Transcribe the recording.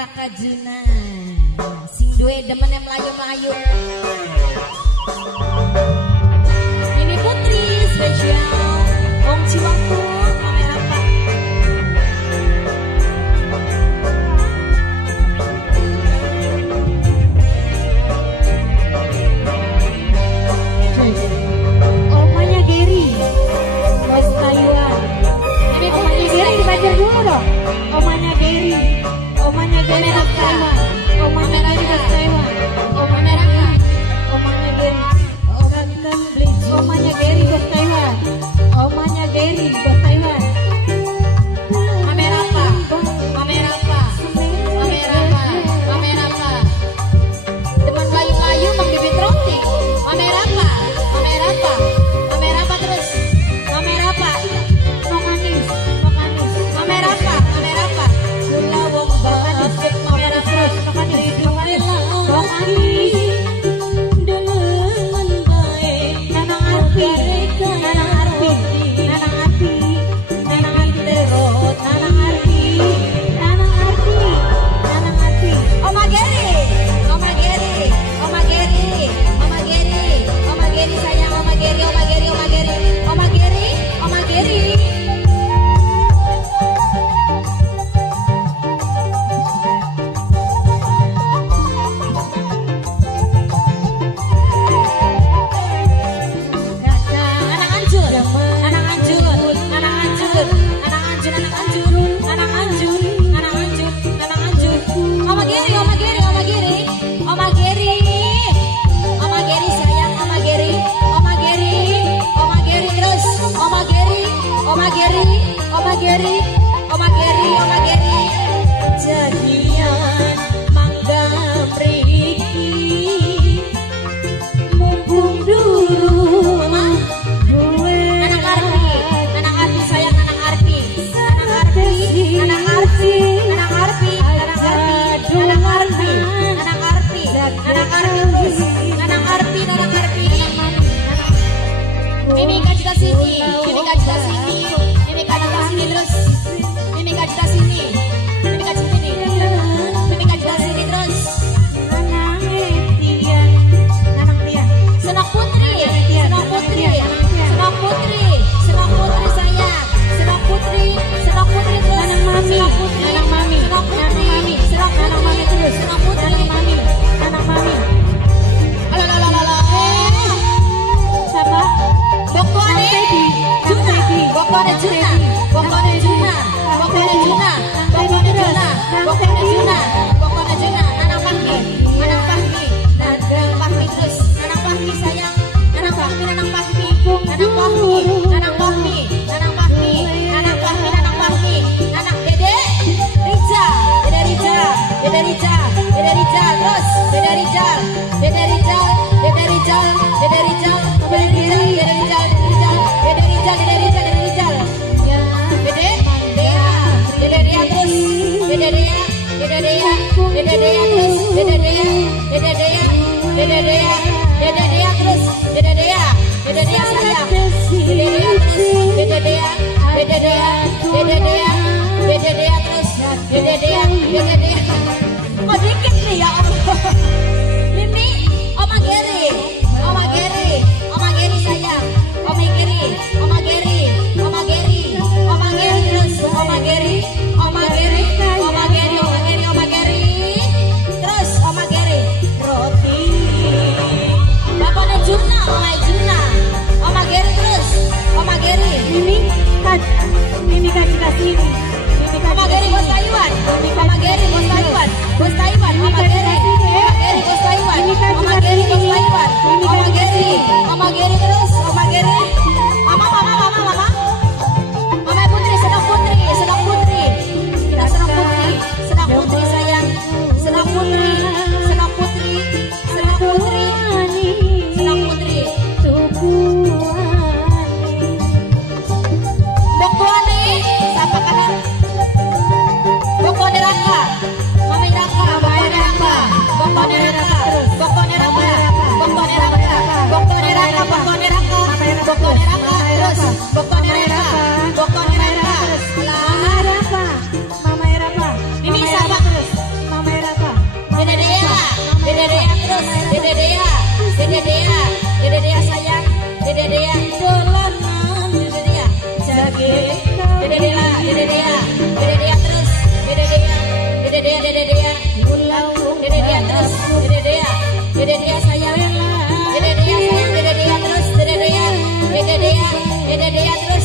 Raka Juna sing duwe demen yang melayu-melayu. Ini Putri spesial Om Ciwangku Mame Raka. Omanya Geri Mas Taiwan. Ini omanya Geri dibaca dulu dong. Omanya Geri Mas Taiwan. Omanya Geri Mas Taiwan. Omanya Raka. Omanya Geri. Omanya Geri Mas Taiwan. Omanya Geri Mas Taiwan. Mame Raka, Mame Raka, Mame Raka, Mame Raka. Demen melayu-melayu Mang Bibit Roti. Mame Raka, Mame Raka, Mame Raka terus. Mame Raka, Makanis. Mame Raka, Mame Raka. Kula wong banget Mame Raka. Makanis. Nanang Arpi. Nanang Arpi. Nanang Arpi. Nanang Arpi terus. Nanang Arpi. Nanang Arpi. Nanang Arpi. Oma Geri, Oma Geri, Oma Geri, Oma Geri, Oma Geri sayang, Oma Geri, Oma Geri, Oma Geri, Oma Geri, Oma Geri. Anak Anjur, anak Anjur, anak Anjur, anak Anjur, anak Anjur, anak Anjur, anak Anjur, anak Anjur. Oma Geri, Oma Geri, Oma Geri, Oma Geri, Oma Geri sayang, Oma Geri, Oma Geri, Oma Geri terus, Oma Geri, Oma Geri, Oma Geri, Oma Geri, Oma Geri. Jadian mangga mriki mumpung dulu anak Arpi, anak Arpi sayang, anak Arpi, anak Arpi, anak Arpi, anak Arpi, anak Arpi, anak Arpi, anak Arpi, anak Arpi terus, anak Arpi, anak Arpi. Mimika juga sini, Mimika juga sini, Mimika juga sini terus, Mimika juga sini, Mimika juga sini, Mimika juga sini terus. Nanang Tian. Nanang Tian. Senok Putri, Senok Putri, Senok Putri, Senok Putri sayang, Senok Putri, Senok Putri terus. Nanang Mami. Senok Putri, Nanang Mami. Senok Putri, Nanang Mami. Senok Nanang Mami terus. Senok Putri, Nanang Mami. Nanang Mami. Alalala, Siapa? Bokone Juna, Bokone Juna, Bokone Juna, Bokone Juna, Bokone Juna, Bokone Juna, Bokone Juna, Nanang Pahmi, Nanang Pahmi, Nanang Pahmi terus, Nanang Pahmi sayang, Nanang Pahmi, Nanang Pahmi, Nanang Pahmi, Nanang Pahmi, Nanang Pahmi, Nanang Pahmi, Nanang Pahmi, Nanang Dede, Rija, Dede Rija, Dede Rija, Dede Rija terus, Dede Rija, Dede Rija, Dede Rija, Dede Rija, Dede Rija, Dede Rija, Dede Rija, Dede Rija, Dede Rija, Ya. Dede, Dea, Dede Dea terus, Dede Dea, Dede Dea, Dede Dea terus, Dede Dea, Dede Dea, Dede Dea, Dede Dea terus, Dede Dea, Dede Dea sayang, Dede Dea terus, Dede Dea, Dede Dea, Dede Dea, Dede Dea terus, Dede Dea, Dede Dea. Kok dikit nih ya Allah. Mimi, Oma Geri, Oma Geri, Oma Geri sayang, Oma Geri, Oma Geri, Oma Geri, Oma Geri terus, Oma Geri, Oma Geri, Oma Geri, Oma Geri, Oma Geri, terus Oma Geri, roti. Bapaknya Juna, Oma Juna, Oma Geri terus, Oma Geri. Mimi kan juga sini. terus, Dede Dea, Dede Dea sayang, Dede Dea sayang, Dede Dea terus, Dede Dea, Dede Dea, Dede Dea terus.